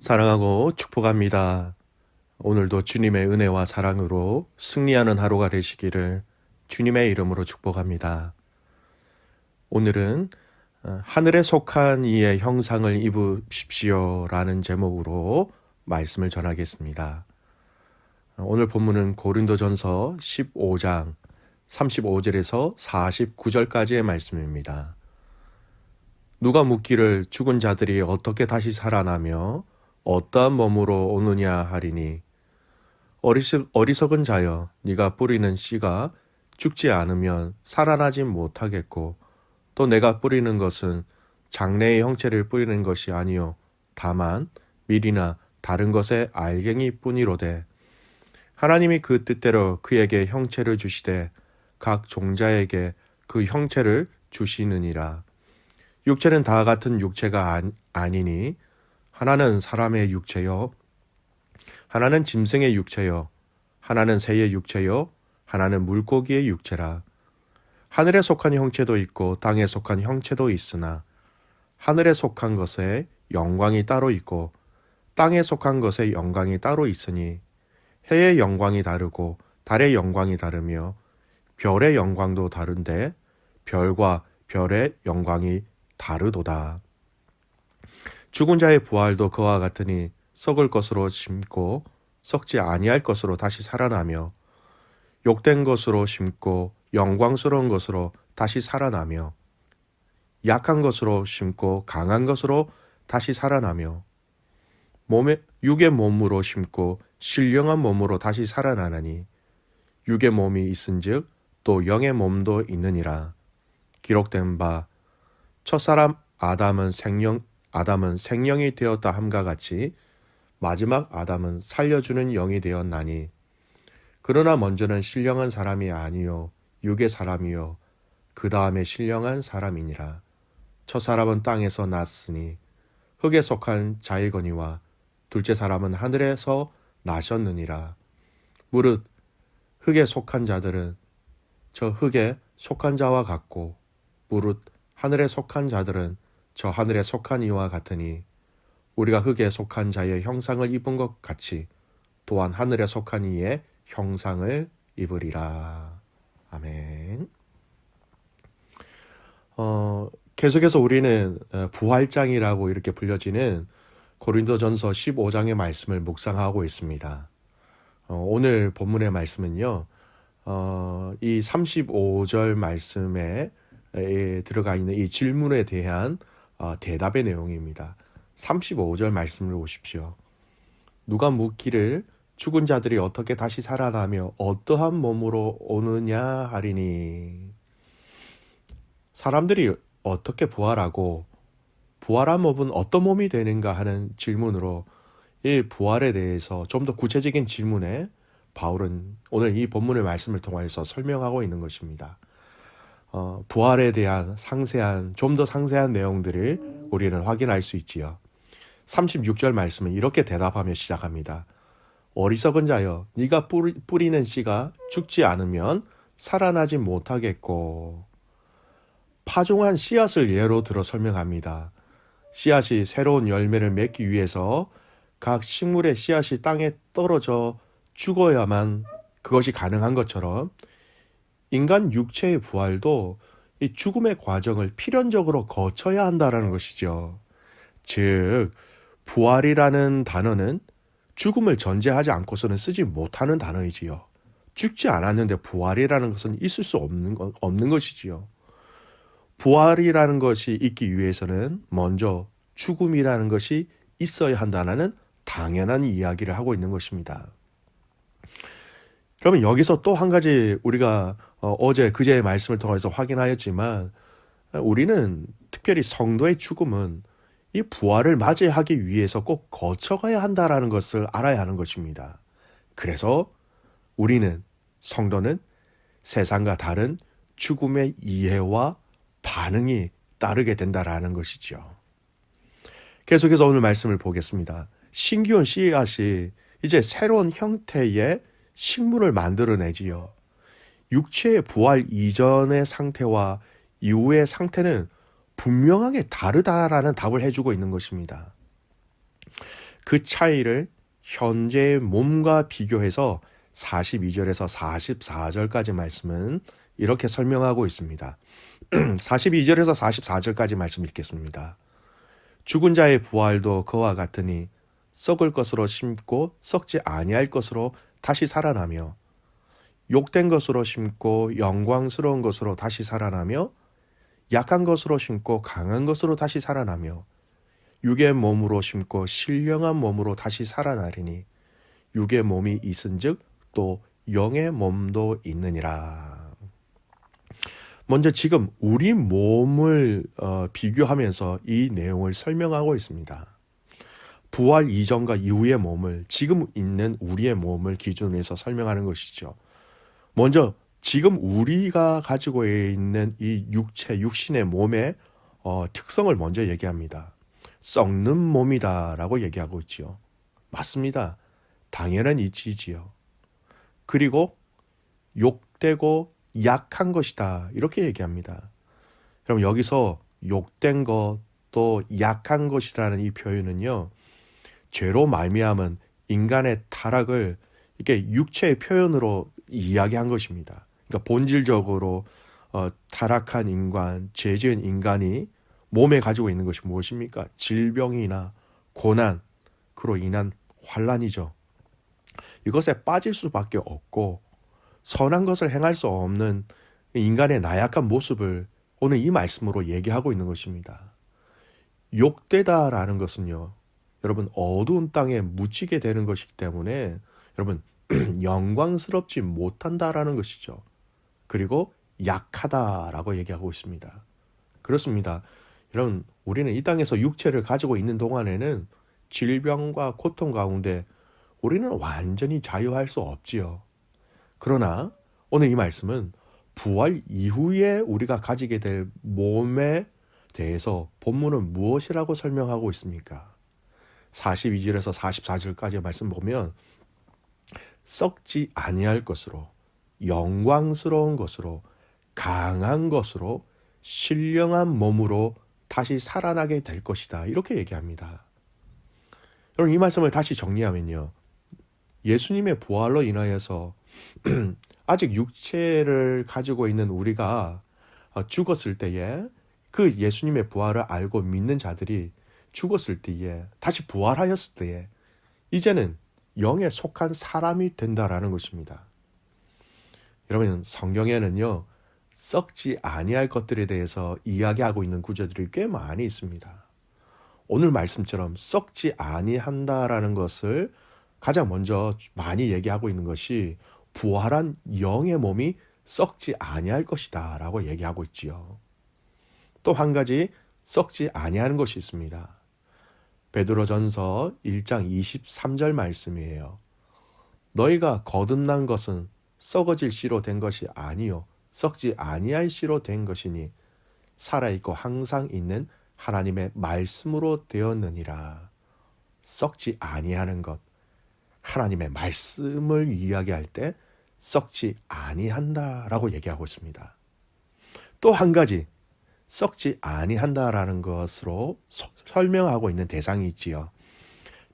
사랑하고 축복합니다. 오늘도 주님의 은혜와 사랑으로 승리하는 하루가 되시기를 주님의 이름으로 축복합니다. 오늘은 하늘에 속한 이의 형상을 입으십시오 라는 제목으로 말씀을 전하겠습니다. 오늘 본문은 고린도전서 15장 35절에서 49절까지의 말씀입니다. 누가 묻기를 죽은 자들이 어떻게 다시 살아나며 어떠한 몸으로 오느냐 하리니 어리석은 자여 네가 뿌리는 씨가 죽지 않으면 살아나지 못하겠고 또 내가 뿌리는 것은 장래의 형체를 뿌리는 것이 아니요 다만 밀이나 다른 것의 알갱이 뿐이로되 하나님이 그 뜻대로 그에게 형체를 주시되 각 종자에게 그 형체를 주시느니라. 육체는 다 같은 육체가 아니니 하나는 사람의 육체요 하나는 짐승의 육체요 하나는 새의 육체요 하나는 물고기의 육체라. 하늘에 속한 형체도 있고 땅에 속한 형체도 있으나 하늘에 속한 것에 영광이 따로 있고 땅에 속한 것에 영광이 따로 있으니 해의 영광이 다르고 달의 영광이 다르며 별의 영광도 다른데 별과 별의 영광이 다르도다. 죽은 자의 부활도 그와 같으니 썩을 것으로 심고 썩지 아니할 것으로 다시 살아나며 욕된 것으로 심고 영광스러운 것으로 다시 살아나며 약한 것으로 심고 강한 것으로 다시 살아나며 육의 몸으로 심고 신령한 몸으로 다시 살아나나니 육의 몸이 있은즉 또 영의 몸도 있느니라. 기록된 바 첫사람 아담은 생령이 되었다 함과 같이 마지막 아담은 살려주는 영이 되었나니 그러나 먼저는 신령한 사람이 아니요 육의 사람이요 그 다음에 신령한 사람이니라. 첫사람은 땅에서 났으니 흙에 속한 자이거니와 둘째 사람은 하늘에서 나셨느니라. 무릇 흙에 속한 자들은 저 흙에 속한 자와 같고 무릇 하늘에 속한 자들은 저 하늘에 속한 이와 같으니 우리가 흙에 속한 자의 형상을 입은 것 같이 또한 하늘에 속한 이의 형상을 입으리라. 아멘. 계속해서 우리는 부활장이라고 이렇게 불려지는 고린도전서 15장의 말씀을 묵상하고 있습니다. 오늘 본문의 말씀은요. 이 35절 말씀에 들어가 있는 이 질문에 대한 대답의 내용입니다. 35절 말씀을 보십시오. 누가 묻기를 죽은 자들이 어떻게 다시 살아나며 어떠한 몸으로 오느냐 하리니. 사람들이 어떻게 부활하고 부활한 몸은 어떤 몸이 되는가 하는 질문으로 이 부활에 대해서 좀 더 구체적인 질문에 바울은 오늘 이 본문의 말씀을 통해서 설명하고 있는 것입니다. 부활에 대한 좀 더 상세한 내용들을 우리는 확인할 수 있지요. 36절 말씀은 이렇게 대답하며 시작합니다. 어리석은 자여 네가 뿌리는 씨가 죽지 않으면 살아나지 못하겠고. 파종한 씨앗을 예로 들어 설명합니다. 씨앗이 새로운 열매를 맺기 위해서 각 식물의 씨앗이 땅에 떨어져 죽어야만 그것이 가능한 것처럼 인간 육체의 부활도 이 죽음의 과정을 필연적으로 거쳐야 한다는 것이죠. 즉, 부활이라는 단어는 죽음을 전제하지 않고서는 쓰지 못하는 단어이지요. 죽지 않았는데 부활이라는 것은 있을 수 없는 것이지요. 부활이라는 것이 있기 위해서는 먼저 죽음이라는 것이 있어야 한다는 당연한 이야기를 하고 있는 것입니다. 그러면 여기서 또 한 가지 우리가 어제 그제의 말씀을 통해서 확인하였지만 우리는 특별히 성도의 죽음은 이 부활을 맞이하기 위해서 꼭 거쳐가야 한다는 것을 알아야 하는 것입니다. 그래서 우리는 성도는 세상과 다른 죽음의 이해와 반응이 따르게 된다라는 것이죠. 계속해서 오늘 말씀을 보겠습니다. 신기온 씨앗이 이제 새로운 형태의 식물을 만들어내지요. 육체의 부활 이전의 상태와 이후의 상태는 분명하게 다르다라는 답을 해주고 있는 것입니다. 그 차이를 현재의 몸과 비교해서 42절에서 44절까지 말씀은 이렇게 설명하고 있습니다. 42절에서 44절까지 말씀 읽겠습니다. 죽은 자의 부활도 그와 같으니 썩을 것으로 심고 썩지 아니할 것으로 다시 살아나며 욕된 것으로 심고 영광스러운 것으로 다시 살아나며 약한 것으로 심고 강한 것으로 다시 살아나며 육의 몸으로 심고 신령한 몸으로 다시 살아나리니 육의 몸이 있은즉 또 영의 몸도 있느니라. 먼저 지금 우리 몸을 비교하면서 이 내용을 설명하고 있습니다. 부활 이전과 이후의 몸을, 지금 있는 우리의 몸을 기준으로 해서 설명하는 것이죠. 먼저 지금 우리가 가지고 있는 이 육신의 몸의 특성을 먼저 얘기합니다. 썩는 몸이다라고 얘기하고 있지요. 맞습니다. 당연한 이치지요. 그리고 욕되고 약한 것이다 이렇게 얘기합니다. 그럼 여기서 욕된 것 또 약한 것이라는 이 표현은요, 죄로 말미암은 인간의 타락을 이렇게 육체의 표현으로 이야기한 것입니다. 그러니까 본질적으로 타락한 인간, 죄 지은 인간이 몸에 가지고 있는 것이 무엇입니까? 질병이나 고난, 그로 인한 환난이죠. 이것에 빠질 수밖에 없고 선한 것을 행할 수 없는 인간의 나약한 모습을 오늘 이 말씀으로 얘기하고 있는 것입니다. 욕되다라는 것은요, 여러분 어두운 땅에 묻히게 되는 것이기 때문에 여러분 영광스럽지 못한다라는 것이죠. 그리고 약하다라고 얘기하고 있습니다. 그렇습니다. 여러분, 우리는 이 땅에서 육체를 가지고 있는 동안에는 질병과 고통 가운데 우리는 완전히 자유할 수 없지요. 그러나 오늘 이 말씀은 부활 이후에 우리가 가지게 될 몸에 대해서 본문은 무엇이라고 설명하고 있습니까? 42절에서 44절까지 말씀 보면 썩지 아니할 것으로, 영광스러운 것으로, 강한 것으로, 신령한 몸으로 다시 살아나게 될 것이다 이렇게 얘기합니다. 여러분, 이 말씀을 다시 정리하면요, 예수님의 부활로 인하여서 아직 육체를 가지고 있는 우리가 죽었을 때에 그 예수님의 부활을 알고 믿는 자들이 죽었을 때에, 다시 부활하였을 때에 이제는 영에 속한 사람이 된다라는 것입니다. 여러분, 성경에는요, 썩지 아니할 것들에 대해서 이야기하고 있는 구절들이 꽤 많이 있습니다. 오늘 말씀처럼 썩지 아니한다라는 것을 가장 먼저 많이 얘기하고 있는 것이 부활한 영의 몸이 썩지 아니할 것이다 라고 얘기하고 있지요. 또 한 가지 썩지 아니하는 것이 있습니다. 베드로전서 1장 23절 말씀이에요. 너희가 거듭난 것은 썩어질 씨로 된 것이 아니요 썩지 아니할 씨로 된 것이니 살아있고 항상 있는 하나님의 말씀으로 되었느니라. 썩지 아니하는 것, 하나님의 말씀을 이야기할 때 썩지 아니한다라고 얘기하고 있습니다. 또 한 가지 썩지 아니한다라는 것으로 설명하고 있는 대상이 있지요.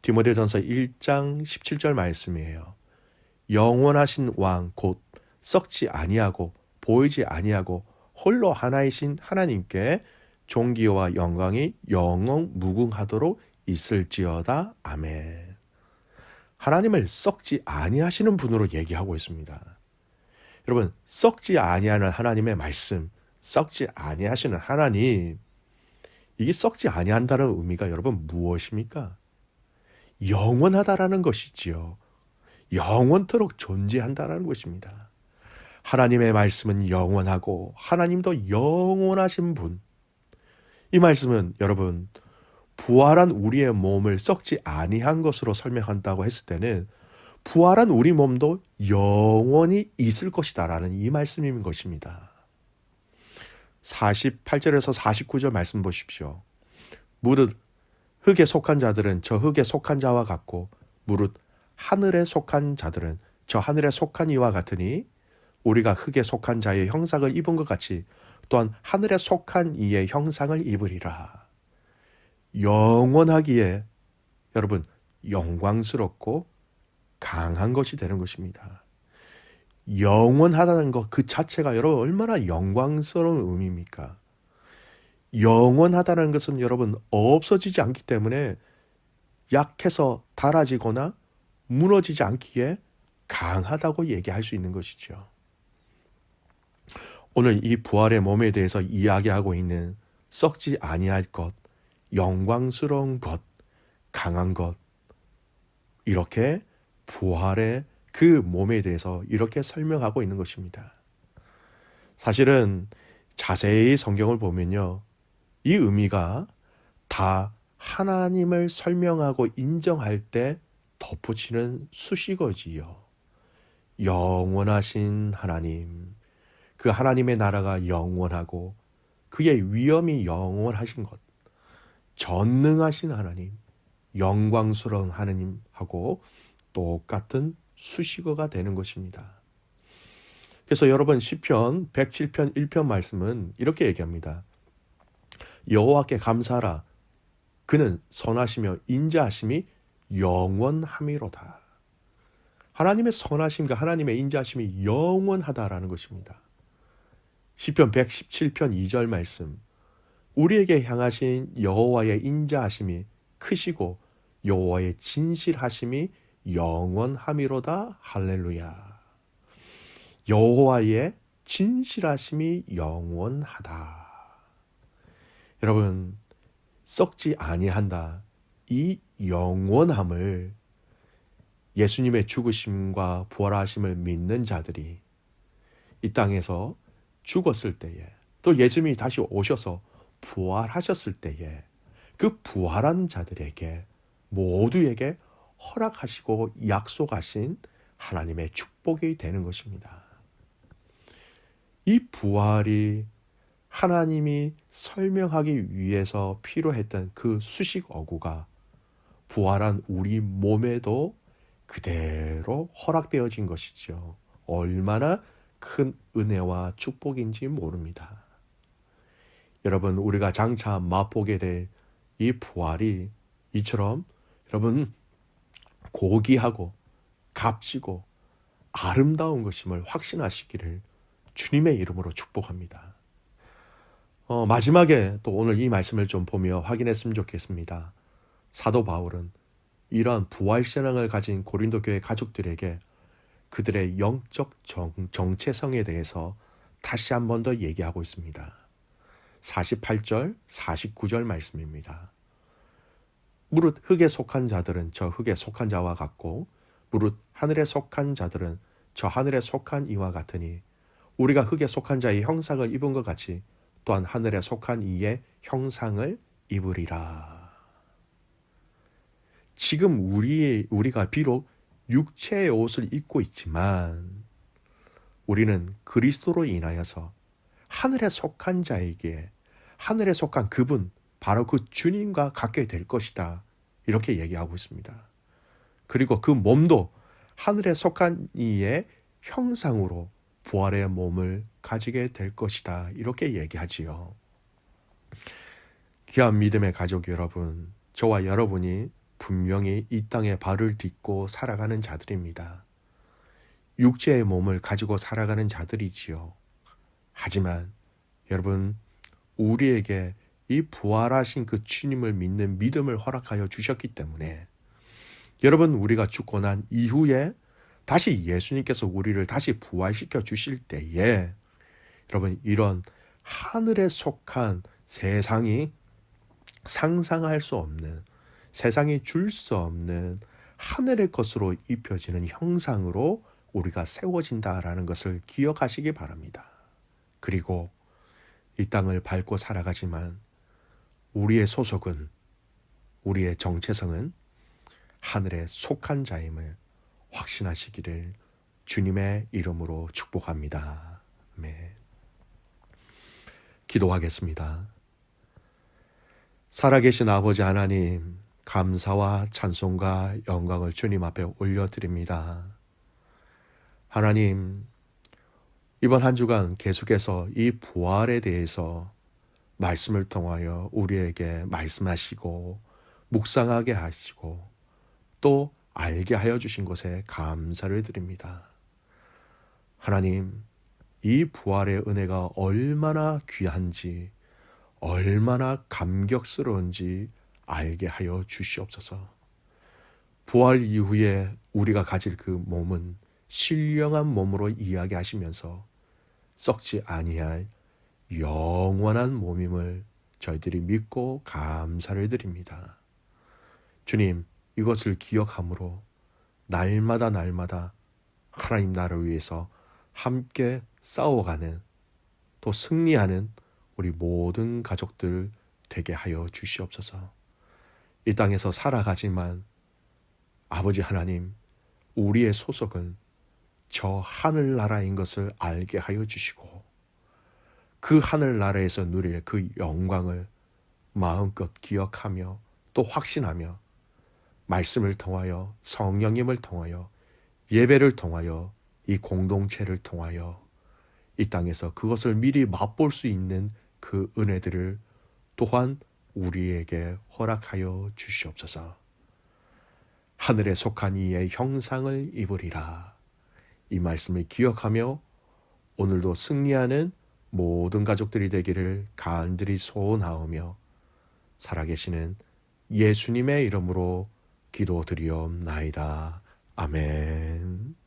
디모데전서 1장 17절 말씀이에요. 영원하신 왕 곧 썩지 아니하고 보이지 아니하고 홀로 하나이신 하나님께 존귀와 영광이 영원 무궁하도록 있을지어다. 아멘. 하나님을 썩지 아니하시는 분으로 얘기하고 있습니다. 여러분, 썩지 아니하는 하나님의 말씀, 썩지 아니하시는 하나님, 이게 썩지 아니한다는 의미가 여러분 무엇입니까? 영원하다라는 것이지요. 영원토록 존재한다라는 것입니다. 하나님의 말씀은 영원하고 하나님도 영원하신 분. 이 말씀은 여러분 부활한 우리의 몸을 썩지 아니한 것으로 설명한다고 했을 때는 부활한 우리 몸도 영원히 있을 것이다라는 이 말씀인 것입니다. 48절에서 49절 말씀 보십시오. 무릇 흙에 속한 자들은 저 흙에 속한 자와 같고 무릇 하늘에 속한 자들은 저 하늘에 속한 이와 같으니 우리가 흙에 속한 자의 형상을 입은 것 같이 또한 하늘에 속한 이의 형상을 입으리라. 영원하기에 여러분 영광스럽고 강한 것이 되는 것입니다. 영원하다는 것 그 자체가 여러분 얼마나 영광스러운 의미입니까? 영원하다는 것은 여러분 없어지지 않기 때문에 약해서 닳아지거나 무너지지 않기에 강하다고 얘기할 수 있는 것이죠. 오늘 이 부활의 몸에 대해서 이야기하고 있는 썩지 아니할 것, 영광스러운 것, 강한 것, 이렇게 부활의 그 몸에 대해서 이렇게 설명하고 있는 것입니다. 사실은 자세히 성경을 보면요, 이 의미가 다 하나님을 설명하고 인정할 때 덧붙이는 수식어지요. 영원하신 하나님, 그 하나님의 나라가 영원하고 그의 위엄이 영원하신 것, 전능하신 하나님, 영광스러운 하나님하고 똑같은 수식어가 되는 것입니다. 그래서 여러분 시편 107편 1편 말씀은 이렇게 얘기합니다. 여호와께 감사하라. 그는 선하시며 인자하심이 영원함이로다. 하나님의 선하심과 하나님의 인자하심이 영원하다라는 것입니다. 시편 117편 2절 말씀. 우리에게 향하신 여호와의 인자하심이 크시고 여호와의 진실하심이 영원함이로다. 할렐루야. 여호와의 진실하심이 영원하다. 여러분, 썩지 아니한다. 이 영원함을 예수님의 죽으심과 부활하심을 믿는 자들이 이 땅에서 죽었을 때에, 또 예수님이 다시 오셔서 부활하셨을 때에 그 부활한 자들에게 모두에게 허락하시고 약속하신 하나님의 축복이 되는 것입니다. 이 부활이 하나님이 설명하기 위해서 필요했던 그 수식 어구가 부활한 우리 몸에도 그대로 허락되어진 것이죠. 얼마나 큰 은혜와 축복인지 모릅니다. 여러분, 우리가 장차 맛보게 될 이 부활이 이처럼 여러분 고귀하고 값지고 아름다운 것임을 확신하시기를 주님의 이름으로 축복합니다. 마지막에 또 오늘 이 말씀을 좀 보며 확인했으면 좋겠습니다. 사도 바울은 이러한 부활신앙을 가진 고린도 교회 가족들에게 그들의 영적 정체성에 대해서 다시 한 번 더 얘기하고 있습니다. 48절, 49절 말씀입니다. 무릇 흙에 속한 자들은 저 흙에 속한 자와 같고 무릇 하늘에 속한 자들은 저 하늘에 속한 이와 같으니 우리가 흙에 속한 자의 형상을 입은 것 같이 또한 하늘에 속한 이의 형상을 입으리라. 지금 우리가 비록 육체의 옷을 입고 있지만 우리는 그리스도로 인하여서 하늘에 속한 자에게, 하늘에 속한 그분, 바로 그 주님과 같게 될 것이다. 이렇게 얘기하고 있습니다. 그리고 그 몸도 하늘에 속한 이의 형상으로 부활의 몸을 가지게 될 것이다. 이렇게 얘기하지요. 귀한 믿음의 가족 여러분, 저와 여러분이 분명히 이 땅에 발을 딛고 살아가는 자들입니다. 육체의 몸을 가지고 살아가는 자들이지요. 하지만 여러분, 우리에게 이 부활하신 그 주님을 믿는 믿음을 허락하여 주셨기 때문에 여러분, 우리가 죽고 난 이후에 다시 예수님께서 우리를 다시 부활시켜 주실 때에 여러분, 이런 하늘에 속한 세상이 상상할 수 없는, 세상이 줄 수 없는 하늘의 것으로 입혀지는 형상으로 우리가 세워진다라는 것을 기억하시기 바랍니다. 그리고 이 땅을 밟고 살아가지만 우리의 소속은, 우리의 정체성은 하늘에 속한 자임을 확신하시기를 주님의 이름으로 축복합니다. 아멘. 기도하겠습니다. 살아계신 아버지 하나님, 감사와 찬송과 영광을 주님 앞에 올려드립니다. 하나님, 이번 한 주간 계속해서 이 부활에 대해서 말씀을 통하여 우리에게 말씀하시고 묵상하게 하시고 또 알게 하여 주신 것에 감사를 드립니다. 하나님, 이 부활의 은혜가 얼마나 귀한지, 얼마나 감격스러운지 알게 하여 주시옵소서. 부활 이후에 우리가 가질 그 몸은 신령한 몸으로 이야기하시면서 썩지 아니할 영원한 몸임을 저희들이 믿고 감사를 드립니다. 주님, 이것을 기억함으로 날마다 하나님 나라를 위해서 함께 싸워가는, 또 승리하는 우리 모든 가족들 되게 하여 주시옵소서. 이 땅에서 살아가지만 아버지 하나님, 우리의 소속은 저 하늘나라인 것을 알게 하여 주시고, 그 하늘나라에서 누릴 그 영광을 마음껏 기억하며 또 확신하며 말씀을 통하여, 성령님을 통하여, 예배를 통하여, 이 공동체를 통하여 이 땅에서 그것을 미리 맛볼 수 있는 그 은혜들을 또한 우리에게 허락하여 주시옵소서. 하늘에 속한 이의 형상을 입으리라. 이 말씀을 기억하며 오늘도 승리하는 모든 가족들이 되기를 간절히 소원하오며 살아계시는 예수님의 이름으로 기도드리옵나이다. 아멘.